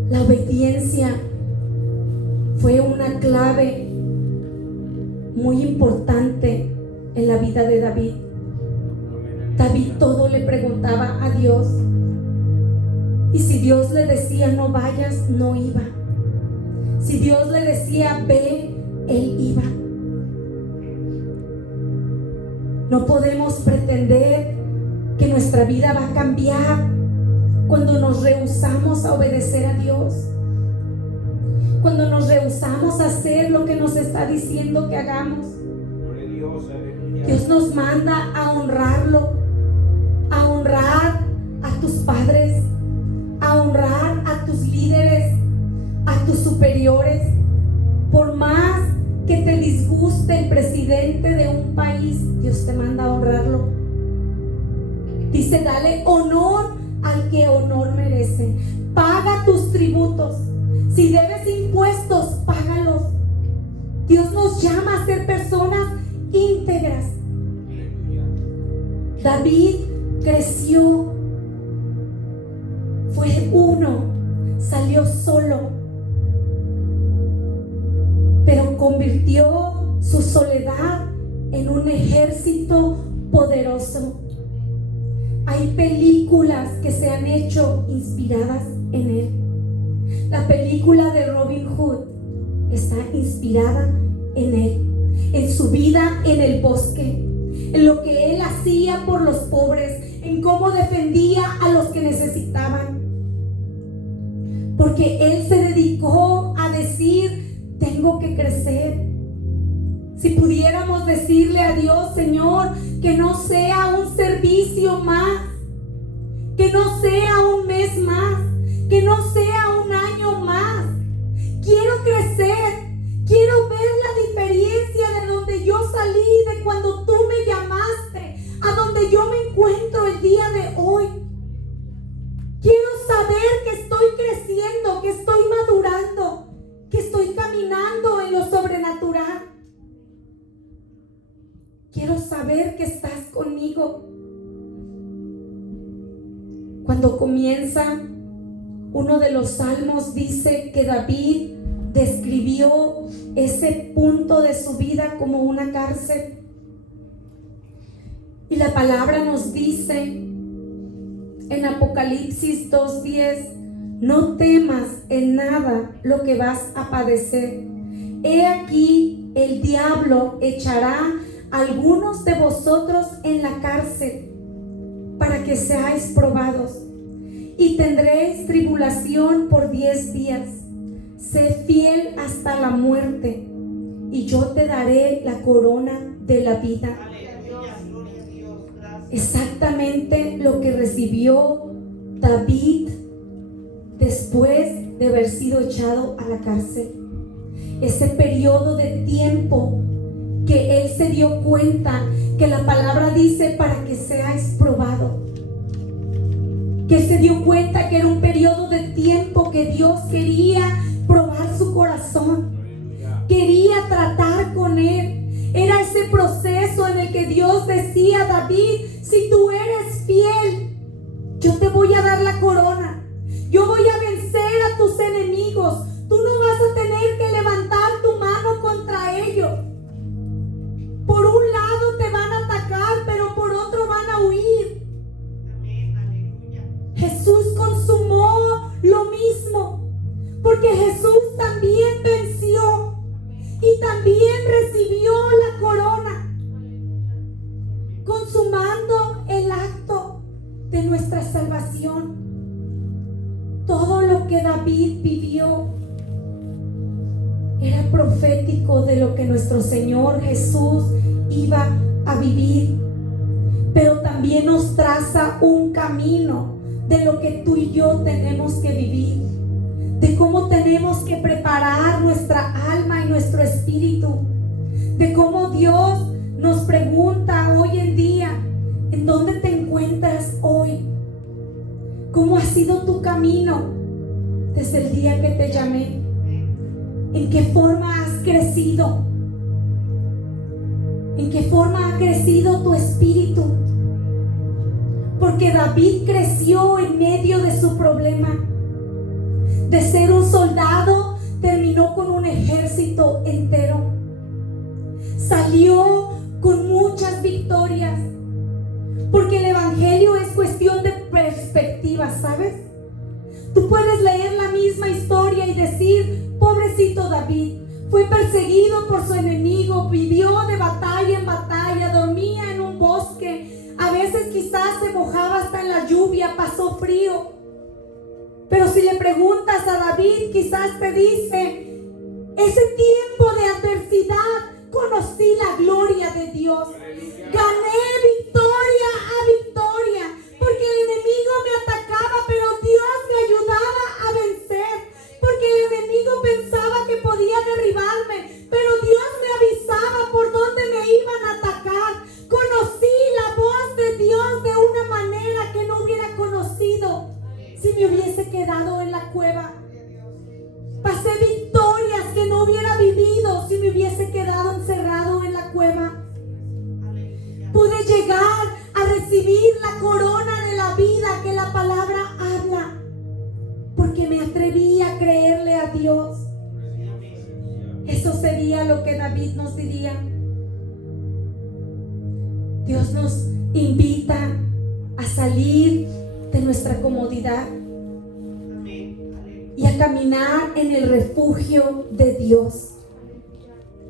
La obediencia fue una clave muy importante en la vida de David. David todo le preguntaba a Dios. Y si Dios le decía no vayas, no iba. Si Dios le decía ve, él iba. No podemos pretender que nuestra vida va a cambiar cuando nos rehusamos a obedecer a Dios. Cuando nos rehusamos a hacer lo que nos está diciendo que hagamos. Dios nos manda a honrarlo, a honrar a tus padres, a honrar a tus líderes, a tus superiores. Por más que te disguste el presidente de un país, Dios te manda a honrarlo. Dice, dale honor al que honor merece. Paga tus tributos. Si debes impuestos, págalos. Dios nos llama a ser personas íntegras. David creció, fue uno, salió solo, pero convirtió su soledad en un ejército poderoso. Hay películas que se han hecho inspiradas en él. La película de Robin Hood está inspirada en él, en su vida en el bosque, en lo que él hacía por los pobres, en cómo defendía a los que necesitaban. porque Él se dedicó a decir, tengo que crecer. Si pudiéramos decirle a Dios, Señor, que no sea un servicio más, que no sea un mes más, que no sea un año más. Quiero crecer, quiero ver la diferencia de donde yo salí, de cuando tú me llamaste, a donde yo me encuentro el día de hoy. Quiero saber que estoy creciendo, que estoy madurando, que estoy caminando en lo sobrenatural. Quiero saber que estás conmigo. Cuando comienza uno de los salmos, dice que David describió ese punto de su vida como una cárcel. Y la palabra nos dice en Apocalipsis 2:10, no temas en nada lo que vas a padecer. He aquí, el diablo echará a algunos de vosotros en la cárcel para que seáis probados, y tendréis tribulación por 10 días. Sé fiel hasta la muerte, y yo te daré la corona de la vida. Aleluya, gloria a Dios, gracias. Exactamente lo que recibió David después de haber sido echado a la cárcel. Ese periodo de tiempo que él se dio cuenta que la palabra dice para que seáis probado. Que se dio cuenta que era un periodo de tiempo que Dios quería probar su corazón. Quería tratar con él. Era ese proceso en el que Dios decía a David, si tú eres fiel, yo te voy a dar la corona. Yo voy a vencer a tus enemigos. Tú no vas a tener que levantar tu mano contra ellos. Por un lado te van a atacar, pero por otro van a huir. Amén, aleluya. Jesús consumó lo mismo, porque Jesús también venció y también recibió la corona, consumando el acto de nuestra salvación. Todo lo que David vivió era profético de lo que nuestro Señor Jesús iba a vivir, pero también nos traza un camino de lo que tú y yo tenemos que vivir, de cómo tenemos que preparar nuestra alma y nuestro espíritu, de cómo Dios nos pregunta hoy en día, ¿en dónde te encuentras hoy? ¿Cómo ha sido tu camino desde el día que te llamé? ¿En qué forma has crecido? ¿En qué forma ha crecido tu espíritu? Porque David creció en medio de su problema. De ser un soldado, terminó con un ejército entero. Salió con muchas victorias. Porque el evangelio es cuestión de perspectiva, ¿sabes? Tú puedes leer la misma historia y decir, pobrecito David, fue perseguido por su enemigo, vivió de batalla en batalla, dormía en un bosque, a veces quizás se mojaba hasta en la lluvia, pasó frío. Pero si le preguntas a David, quizás te dice, ese tiempo de adversidad conocí la gloria de Dios. Gané victoria a victoria, porque el enemigo me atacaba, pero Dios me ayudaba a vencer. Porque el enemigo pensaba que podía derribarme, pero Dios me avisaba por dónde me iban a atacar. Conocí la voz de Dios de una manera que no hubiera conocido si me hubiese quedado en la cueva. Pasé victorias que no hubiera vivido si me hubiese quedado encerrado en la cueva. Pude llegar a recibir la corona de la vida que la palabra habla, porque me atreví a creerle a Dios. Eso sería lo que David nos diría. Dios nos invita a salir de nuestra comodidad y a caminar en el refugio de Dios.